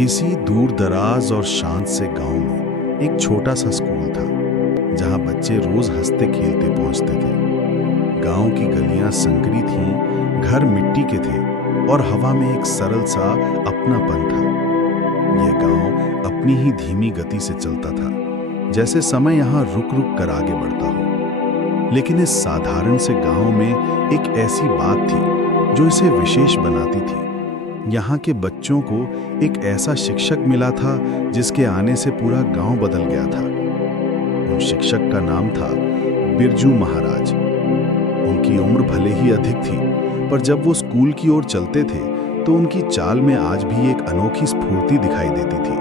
किसी दूर दराज और शांत से गांव में एक छोटा सा स्कूल था जहां बच्चे रोज हंसते खेलते पहुंचते थे। गांव की गलियां संकरी थीं, घर मिट्टी के थे और हवा में एक सरल सा अपनापन था। यह गांव अपनी ही धीमी गति से चलता था, जैसे समय यहाँ रुक रुक कर आगे बढ़ता हो। लेकिन इस साधारण से गांव में एक ऐसी बात थी जो इसे विशेष बनाती थी। यहाँ के बच्चों को एक ऐसा शिक्षक मिला था जिसके आने से पूरा गांव बदल गया था। उन शिक्षक का नाम था बिरजू महाराज। उनकी उम्र भले ही अधिक थी, पर जब वो स्कूल की ओर चलते थे तो उनकी चाल में आज भी एक अनोखी स्फूर्ति दिखाई देती थी।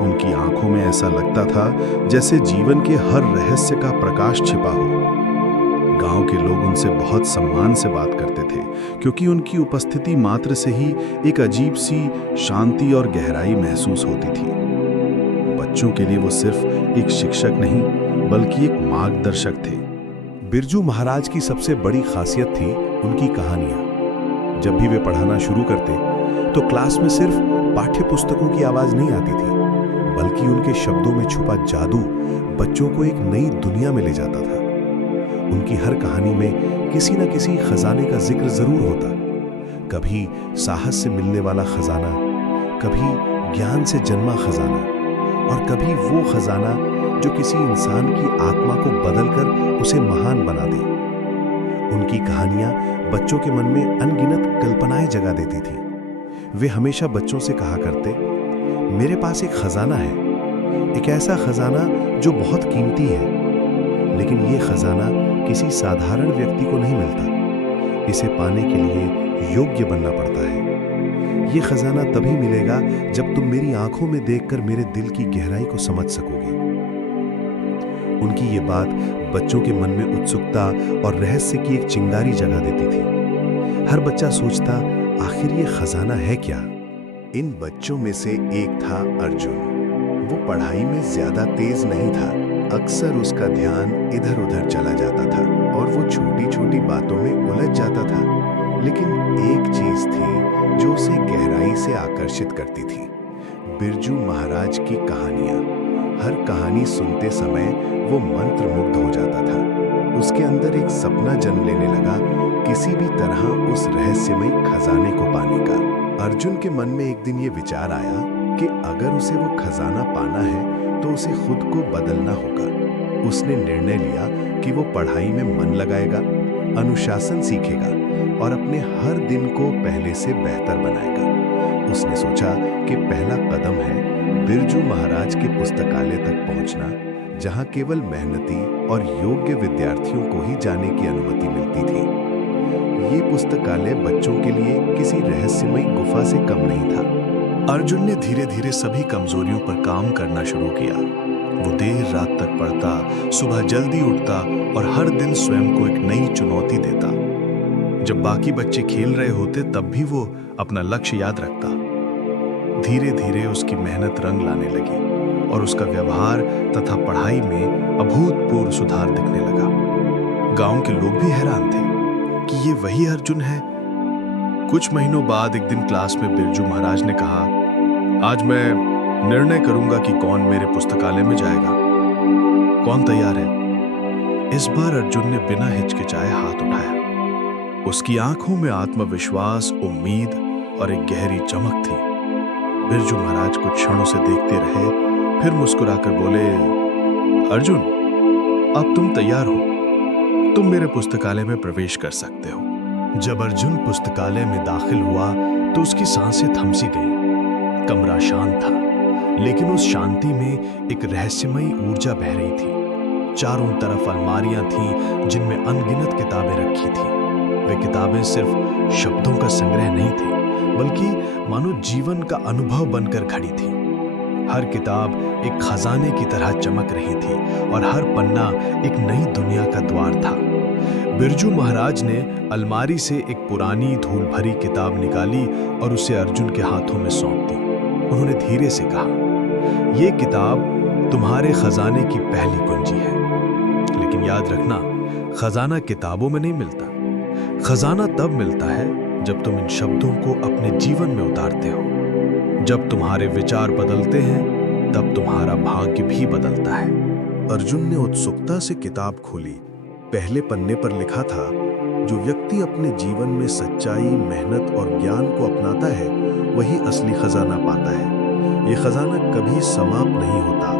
उनकी आंखों में ऐसा लगता था जैसे जीवन के हर रहस्य का प्रकाश छिपा हो। गांव के लोग उनसे बहुत सम्मान से बात करते थे, क्योंकि उनकी उपस्थिति मात्र से ही एक अजीब सी शांति और गहराई महसूस होती थी। बच्चों के लिए वो सिर्फ एक शिक्षक नहीं, बल्कि एक मार्गदर्शक थे। बिरजू महाराज की सबसे बड़ी खासियत थी उनकी कहानियां। जब भी वे पढ़ाना शुरू करते तो क्लास में सिर्फ पाठ्य पुस्तकों की आवाज नहीं आती थी, बल्कि उनके शब्दों में छुपा जादू बच्चों को एक नई दुनिया में ले जाता था। उनकी हर कहानी में किसी न किसी खजाने का जिक्र जरूर होता। कभी साहस से मिलने वाला खजाना, कभी ज्ञान से जन्मा खजाना, और कभी वो खजाना जो किसी इंसान की आत्मा को बदलकर उसे महान बना दे। उनकी कहानियां बच्चों के मन में अनगिनत कल्पनाएं जगा देती थी। वे हमेशा बच्चों से कहा करते, मेरे पास एक खजाना है, एक ऐसा खजाना जो बहुत कीमती है, लेकिन ये खजाना किसी साधारण व्यक्ति को नहीं मिलता। इसे पाने के लिए योग्य बनना पड़ता है। ये खजाना तभी मिलेगा जब तुम मेरी आंखों में देखकर मेरे दिल की गहराई को समझ सकोगे। उनकी ये बात बच्चों के मन में उत्सुकता और रहस्य की एक चिंगारी जगा देती थी। हर बच्चा सोचता, आखिर ये खजाना है क्या? इन बच्चों में से एक था अर्जुन। वो पढ़ाई में ज्यादा तेज नहीं था। अक्सर उसका ध्यान इधर उधर चला जाता था और वो छोटी छोटी बातों में उलझ जाता था। लेकिन एक चीज थी जो उसे गहराई से आकर्षित करती थी, बिरजू महाराज की कहानियां। हर कहानी सुनते समय वो मंत्रमुग्ध हो जाता था। उसके अंदर एक सपना जन्म लेने लगा, किसी भी तरह उस रहस्यमय खजाने को पाने का। अर्जुन के मन में एक दिन ये विचार आया कि अगर उसे वो खजाना पाना है तो उसे खुद को बदलना होगा। उसने निर्णय लिया कि वो पढ़ाई में मन लगाएगा, अनुशासन सीखेगा और अपने हर दिन को पहले से बेहतर बनाएगा। उसने सोचा कि पहला कदम है बिरजू महाराज के पुस्तकालय तक पहुंचना, जहां केवल मेहनती और योग्य विद्यार्थियों को ही जाने की अनुमति मिलती थी। ये पुस्तकालय बच्चों के लिए किसी रहस्यमयी गुफा से कम नहीं था। अर्जुन ने धीरे धीरे सभी कमजोरियों पर काम करना शुरू किया। वो देर रात तक पढ़ता, सुबह जल्दी उठता और हर दिन स्वयं को एक नई चुनौती देता। जब बाकी बच्चे खेल रहे होते तब भी वो अपना लक्ष्य याद रखता। धीरे धीरे उसकी मेहनत रंग लाने लगी और उसका व्यवहार तथा पढ़ाई में अभूतपूर्व सुधार दिखने लगा। गांव के लोग भी हैरान थे कि ये वही अर्जुन है। कुछ महीनों बाद एक दिन क्लास में बिरजू महाराज ने कहा, आज मैं निर्णय करूंगा कि कौन मेरे पुस्तकालय में जाएगा। कौन तैयार है? इस बार अर्जुन ने बिना हिचकिचाए हाथ उठाया। उसकी आंखों में आत्मविश्वास, उम्मीद और एक गहरी चमक थी। बिरजू महाराज कुछ क्षणों से देखते रहे, फिर मुस्कुराकर बोले, अर्जुन, अब तुम तैयार हो, तुम मेरे पुस्तकालय में प्रवेश कर सकते हो। जब अर्जुन पुस्तकालय में दाखिल हुआ तो उसकी सांसें थम सी गईं। कमरा शांत था, लेकिन उस शांति में एक रहस्यमयी ऊर्जा बह रही थी। चारों तरफ अलमारियां थीं जिनमें अनगिनत किताबें रखी थीं। वे किताबें सिर्फ शब्दों का संग्रह नहीं थी, बल्कि मानो जीवन का अनुभव बनकर खड़ी थी। हर किताब एक खजाने की तरह चमक रही थी और हर पन्ना एक नई दुनिया का द्वार था। बिरजू महाराज ने अलमारी से एक पुरानी धूल भरी किताब निकाली और उसे अर्जुन के हाथों में सौंप दी। उन्होंने धीरे से कहा, यह किताब तुम्हारे खजाने की पहली कुंजी है। लेकिन याद रखना, खजाना किताबों में नहीं मिलता। खजाना तब मिलता है जब तुम इन शब्दों को अपने जीवन में उतारते हो। जब तुम्हारे विचार बदलते हैं तब तुम्हारा भाग्य भी बदलता है। अर्जुन ने उत्सुकता से किताब खोली। पहले पन्ने पर लिखा था, जो व्यक्ति अपने जीवन में सच्चाई, मेहनत और ज्ञान को अपनाता है वही असली खजाना पाता है। ये खजाना कभी समाप्त नहीं होता।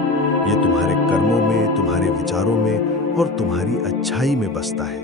ये तुम्हारे कर्मों में, तुम्हारे विचारों में और तुम्हारी अच्छाई में बसता है।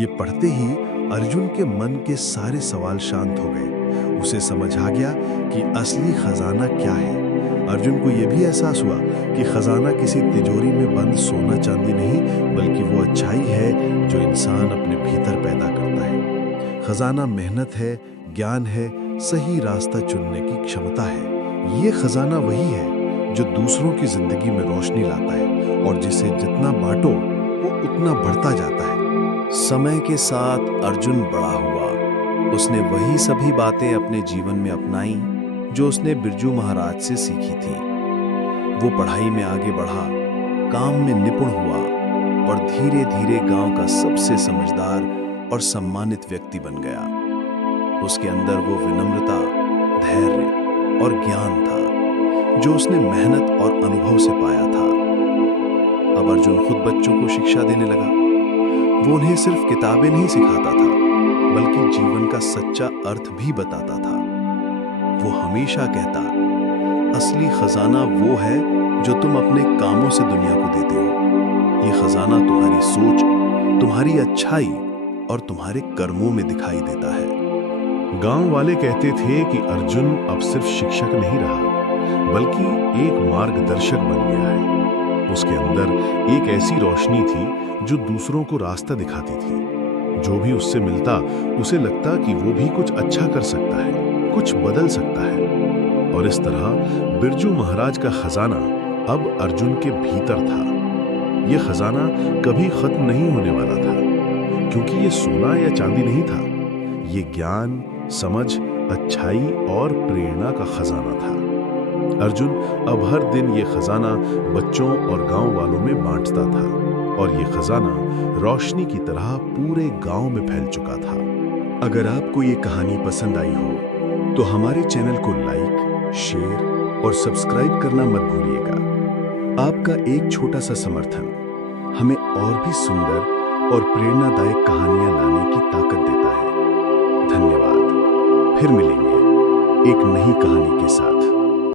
ये पढ़ते ही अर्जुन के मन के सारे सवाल शांत हो गए। उसे समझ आ गया कि असली खजाना क्या है। अर्जुन को यह भी एहसास हुआ कि खजाना किसी तिजोरी में बंद सोना चांदी नहीं, बल्कि वो अच्छाई है जो इंसान अपने भीतर पैदा करता है। खजाना मेहनत है, ज्ञान है, सही रास्ता चुनने की क्षमता है। ये खजाना वही है जो दूसरों की जिंदगी में रोशनी लाता है और जिसे जितना बांटो वो उतना बढ़ता जाता है। समय के साथ अर्जुन बड़ा हुआ। उसने वही सभी बातें अपने जीवन में अपनाई जो उसने बिरजू महाराज से सीखी थी। वो पढ़ाई में आगे बढ़ा, काम में निपुण हुआ और धीरे धीरे गांव का सबसे समझदार और सम्मानित व्यक्ति बन गया। उसके अंदर वो विनम्रता, धैर्य और ज्ञान था जो उसने मेहनत और अनुभव से पाया था। अब अर्जुन खुद बच्चों को शिक्षा देने लगा। वो उन्हें सिर्फ किताबें नहीं सिखाता था, बल्कि जीवन का सच्चा अर्थ भी बताता था। वो हमेशा कहता, असली खजाना वो है जो तुम अपने कामों से दुनिया को देते हो। ये खजाना तुम्हारी सोच, तुम्हारी अच्छाई और तुम्हारे कर्मों में दिखाई देता है। गांव वाले कहते थे कि अर्जुन अब सिर्फ शिक्षक नहीं रहा, बल्कि एक मार्गदर्शक बन गया है। उसके अंदर एक ऐसी रोशनी थी जो दूसरों को रास्ता दिखाती थी। जो भी उससे मिलता उसे लगता कि वो भी कुछ अच्छा कर सकता है, कुछ बदल सकता है। और इस तरह बिरजू महाराज का खजाना अब अर्जुन के भीतर था। यह खजाना कभी खत्म नहीं होने वाला था, क्योंकि ये सोना या चांदी नहीं था। ये ज्ञान, समझ, अच्छाई और प्रेरणा का खजाना था। अर्जुन अब हर दिन ये खजाना बच्चों और गांव वालों में बांटता था, और ये खजाना रोशनी की तरह पूरे गांव में फैल चुका था। अगर आपको ये कहानी पसंद आई हो तो हमारे चैनल को लाइक, शेयर और सब्सक्राइब करना मत भूलिएगा। आपका एक छोटा सा समर्थन हमें और भी सुंदर और प्रेरणादायक कहानियां लाने की ताकत देता है। धन्यवाद। फिर मिलेंगे एक नई कहानी के साथ।